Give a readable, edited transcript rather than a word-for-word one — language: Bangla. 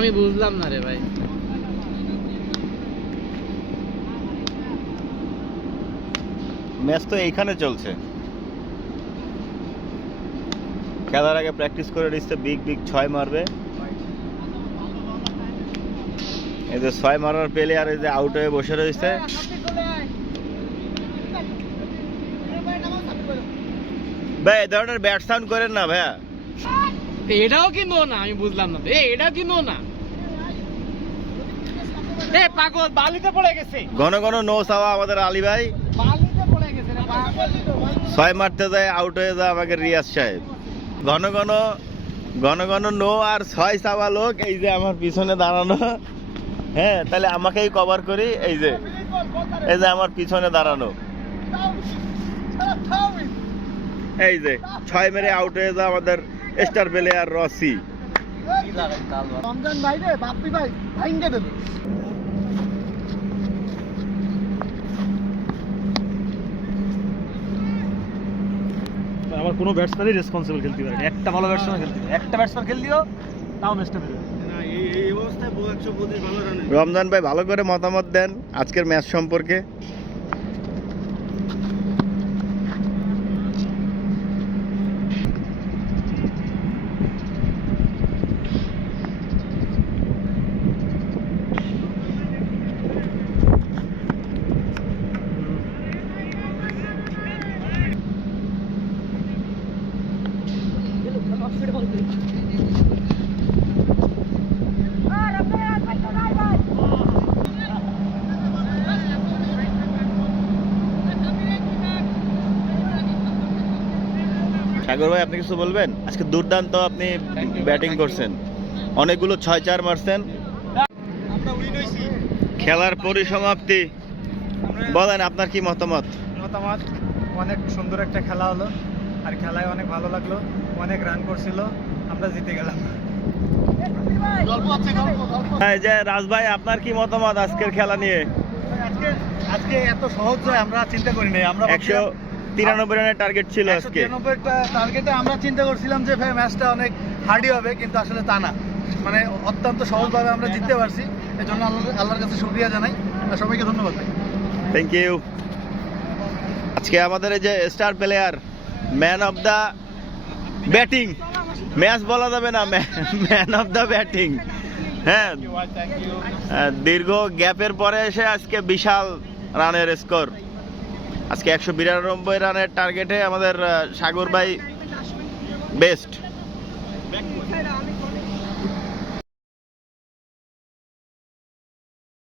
আমি বুঝলাম না রে ভাই। ম্যাচ তো এইখানে চলছে। খেলার আগে প্র্যাকটিস করে দিচ্ছে, বিগ বিগ 6 মারবে। এই যে 6 মারার পেলে আর এই যে আউট হয়ে বসে রয়েছে। ভাই এই ধরনের ব্যাট সাউন্ড করেন না ভাইয়া। এটাও কি নো না? আমি বুঝলাম না। এটাও কি নো না? পাগল বালিতে পড়ে গেছে। ঘন ঘন নো চাওয়া আমাদের আলী ভাই। বালিতে পড়ে গেছে রে পাগল। 6 মারতে যায় আউট হয়ে যায় আমাকে রিয়াজ সাহেব। ঘন ঘন নো আর 6 চাওয়া লোক এই যে আমার পিছনে দাঁড়ানো। হ্যাঁ, তাহলে আমাকেই কভার করি। এই যে আমার পিছনে দাঁড়ানো, এই যে 6 মেরে আউট হয়ে যায় আমাদের স্টার প্লেয়ার রসি। রমজান ভাই রে, বাপ্পি ভাই ভাইঙ্গে দেবে। আমার কোনো ব্যাটসম্যানই রেসপন্সিবল খেলতে পারে না। একটা ভালো ব্যাটসম্যান খেলতে পারে, একটা ব্যাটসম্যান খেললেও তাও ম্যাচটা বেরোবে। রমজান ভাই ভালো করে মতামত দেন আজকের ম্যাচ সম্পর্কে। সাগর ভাই আপনি কিছু বলবেন? আজকে দুর্দান্ত আপনি ব্যাটিং করছেন, অনেকগুলো 6-4 মারছেন। খেলার পরিসমাপ্তি বলেন আপনার কি মতামত? অনেক সুন্দর একটা খেলা হলো, আর খেলায় অনেক ভালো লাগলো। অনেক রান করছিল, আমরা জিতে গেলাম। এই যে রাজ ভাই আপনার কি মতামত আজকের খেলা নিয়ে? আজকে এত সহজ হয় আমরা চিন্তা করি নাই। আমরা 193 রানের টার্গেট ছিল আজকে। 193টা টার্গেটে আমরা চিন্তা করছিলাম যে ভাই ম্যাচটা অনেক হার্ডি হবে, কিন্তু আসলে তা না। মানে অত্যন্ত সহজভাবে আমরা জিততে পারছি। এর জন্য আল্লাহর কাছে শুকরিয়া জানাই, আর সবাইকে ধন্যবাদ ভাই। Thank you. আজকে আমাদের এই যে star player, man of the batting, match বলা যাবে না, ম্যান অফ দা ব্যাটিং। হ্যাঁ, দীর্ঘ গ্যাপের পরে এসে আজকে বিশাল রানের স্কোর। আজকে 192 রানের টার্গেটে আমাদের সাগর ভাই বেস্ট।